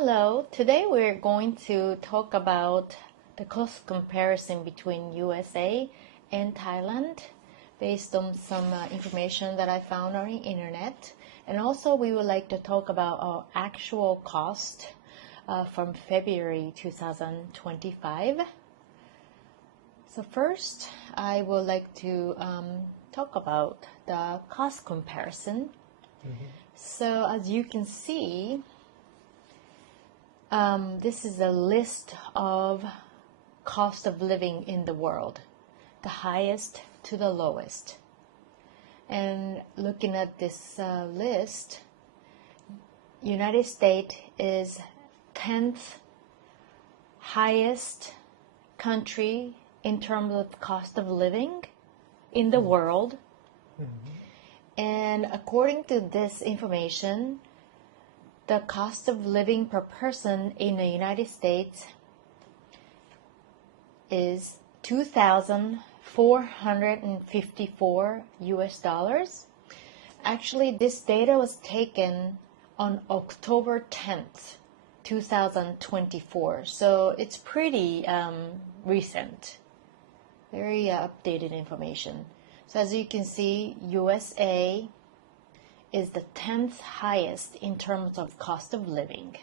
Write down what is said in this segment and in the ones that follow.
Hello, today we're going to talk about the cost comparison between USA and Thailand based on some information that I found on the internet. And also we would like to talk about our actual cost from February 2025. So first, I would like to talk about the cost comparison. So as you can see, this is a list of cost of living in the world, the highest to the lowest. And looking at this list, United States is 10th highest country in terms of cost of living in the world. And according to this information, the cost of living per person in the United States is $2,454 US. Actually, this data was taken on October 10th, 2024. So it's pretty recent, very updated information. So as you can see, USA is the 10th highest in terms of cost of living.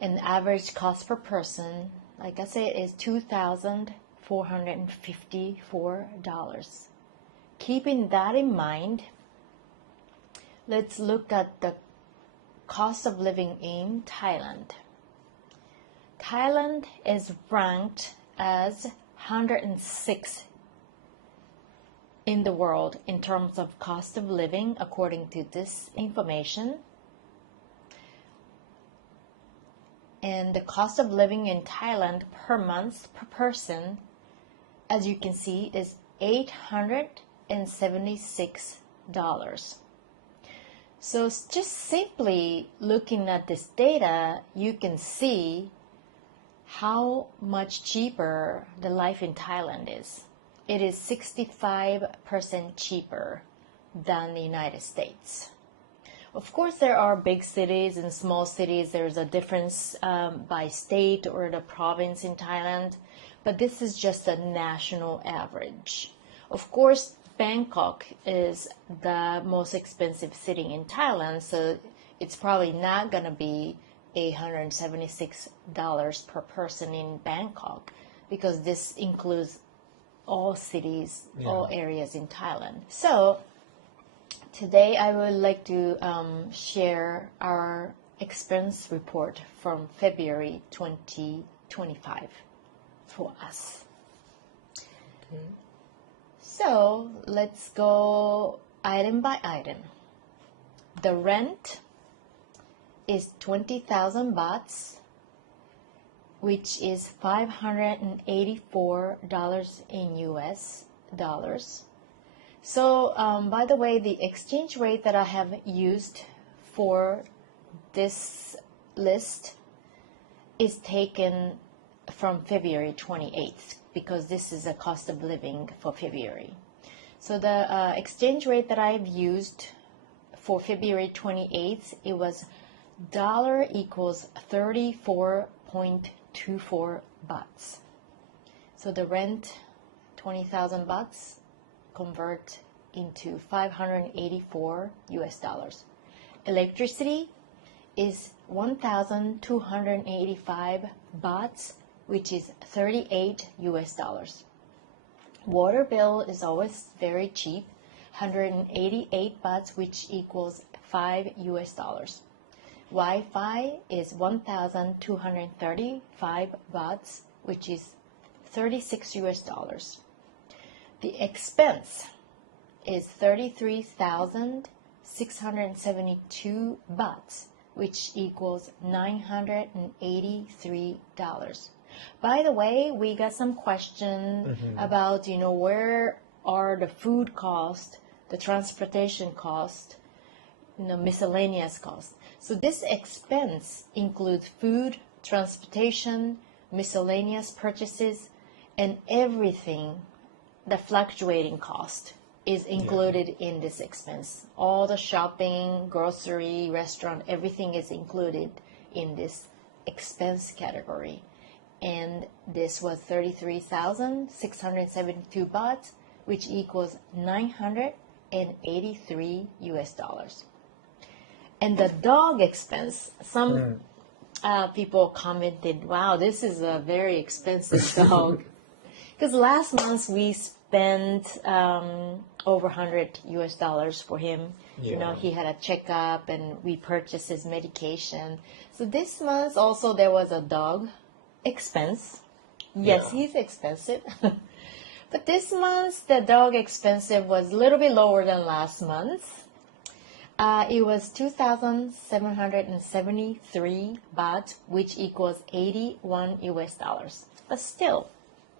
And average cost per person, like I said, is $2,454. Keeping that in mind, let's look at the cost of living in Thailand. Thailand is ranked as 106 in the world in terms of cost of living according to this information. And the cost of living in Thailand per month per person, as you can see, is $876. So just simply looking at this data, you can see how much cheaper the life in Thailand is. It is 65% cheaper than the United States. Of course, there are big cities and small cities. There's a difference by state or the province in Thailand, but this is just a national average. Of course, Bangkok is the most expensive city in Thailand, so it's probably not going to be $876 per person in Bangkok, because this includes all cities, all areas in Thailand. So today I would like to share our expense report from February 2025 for us. Okay. So let's go item by item. The rent is 20,000 bahts, which is $584 in US dollars. So, by the way, the exchange rate that I have used for this list is taken from February 28th, because this is a cost of living for February. So the exchange rate that I've used for February 28th, it was dollar equals 34.24 bahts. So the rent, 20,000 bahts, convert into 584 US dollars. Electricity is 1,285 bahts, which is 38 US dollars. Water bill is always very cheap, 188 bahts, which equals 5 US dollars. Wi-Fi is 1,235 bahts, which is 36 US dollars. The expense is 33,672 bahts, which equals $983. By the way, we got some question about, where are the food cost, the transportation cost, miscellaneous cost. So this expense includes food, transportation, miscellaneous purchases, and everything, the fluctuating cost is included in this expense. All the shopping, grocery, restaurant, everything is included in this expense category. And this was 33,672 baht, which equals 983 US dollars. And the dog expense, some people commented, wow, this is a very expensive dog. Because last month we spent over 100 US dollars for him. Yeah. You know, he had a checkup and we purchased his medication. So this month also there was a dog expense. Yes, Yeah. he's expensive. But this month the dog expensive was a little bit lower than last month. It was 2,773 baht, which equals 81 US dollars. But still,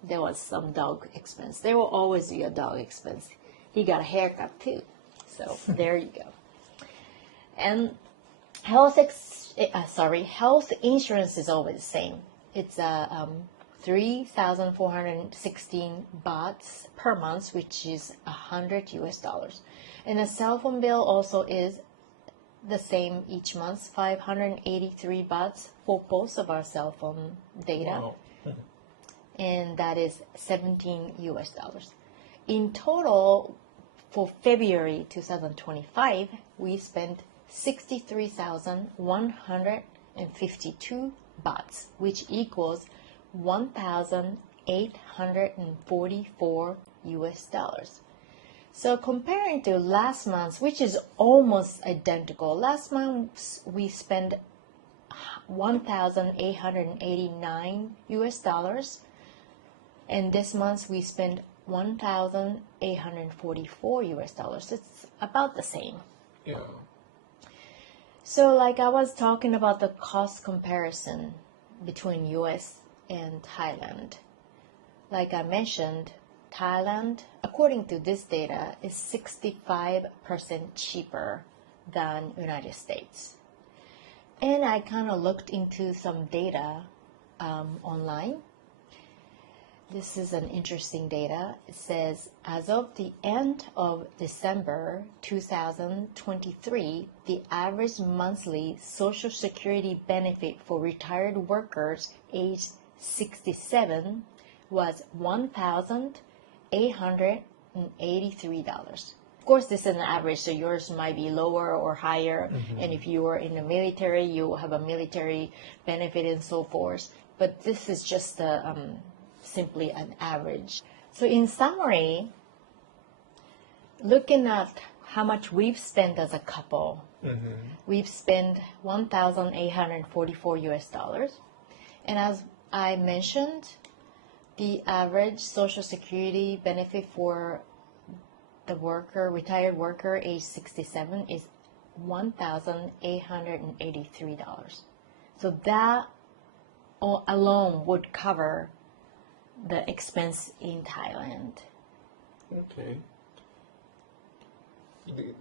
there was some dog expense. There will always be a dog expense. He got a haircut too. So there you go. And health insurance is always the same. It's 3,416 bahts per month, which is 100 US dollars. And the cell phone bill also is the same each month, 583 bahts for both of our cell phone data. Wow. And that is 17 US dollars. In total, for February 2025, we spent 63,152 bahts, which equals 1,844 US dollars. So comparing to last month, which is almost identical, last month we spent 1,889 US dollars, and this month we spent 1,844 US dollars. It's about the same. Yeah. So like I was talking about the cost comparison between US and Thailand. Like I mentioned, Thailand, according to this data, is 65% cheaper than United States. And I kind of looked into some data online. This is an interesting data. It says, as of the end of December 2023, the average monthly Social Security benefit for retired workers aged 67 was $1,883. Of course, this is an average, so yours might be lower or higher. And if you are in the military, you will have a military benefit and so forth. But this is just simply an average. So in summary, looking at how much we've spent as a couple, we've spent 1,844 US dollars. And as I mentioned, the average Social Security benefit for the retired worker age 67 is $1,883. So that alone would cover the expense in Thailand. Okay.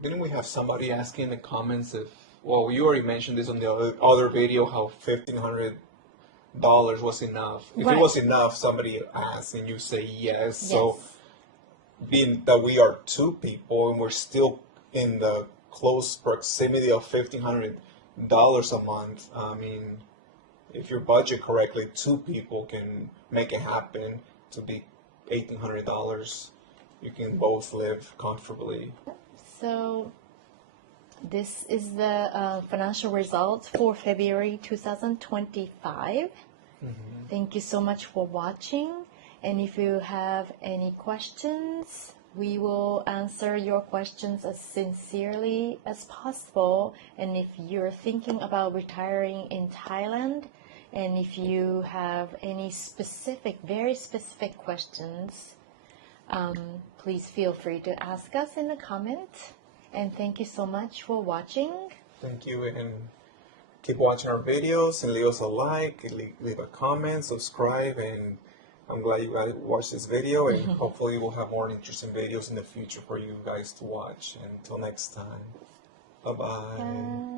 Didn't we have somebody asking in the comments if, well, you already mentioned this on the other video, how $1,500 was enough. If it was enough, somebody asked and you say yes. So being that we are two people and we're still in the close proximity of $1,500 a month, I mean, if you budget correctly, two people can make it happen to be $1,800. You can both live comfortably. So this is the financial results for February 2025. Thank you so much for watching. And if you have any questions, we will answer your questions as sincerely as possible. And if you're thinking about retiring in Thailand, and if you have any very specific questions, please feel free to ask us in the comment. And thank you so much for watching. Thank you, and keep watching our videos and leave us a like, leave a comment, subscribe, and I'm glad you guys watched this video, and hopefully we'll have more interesting videos in the future for you guys to watch. Until next time, bye-bye. Bye.